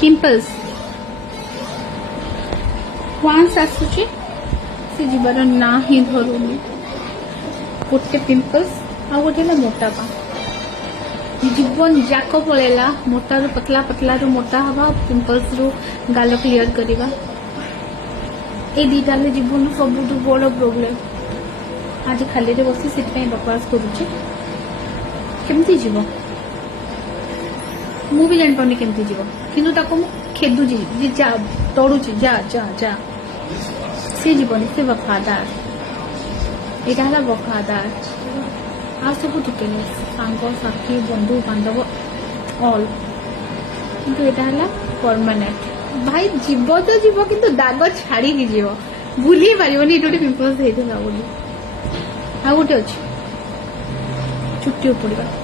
pimples वांस आसुची से जीवार ना ही धरुनी गोटे पिंपल्स आ गोटे ना मोटापा जीवन जाक पड़ेगा मोटा रू पतला पतला रू मोटा हवा पिंपल्स रू गाल क्लीयर करवा ये दीटा जीवन सब बड़ प्रोब्लेम आज खाली बसी से बकवास करुचे केमती जीव मु भी जान पानी केमती जीव किंतु ताको खेदुची जे जा तड़ुची जा जा जा से जीवन से वफादार यहाँ है वफादार आ सब ठीक सांग साथी बंधु बांधव ऑल किंतु यहाँ है परमानेंट भाई जीव तो जीव किंतु दाग छाड़ी जीव भूली पार ये पिंपल्स होता बोली आ गोटे अच्छी चुट्टी उपड़ा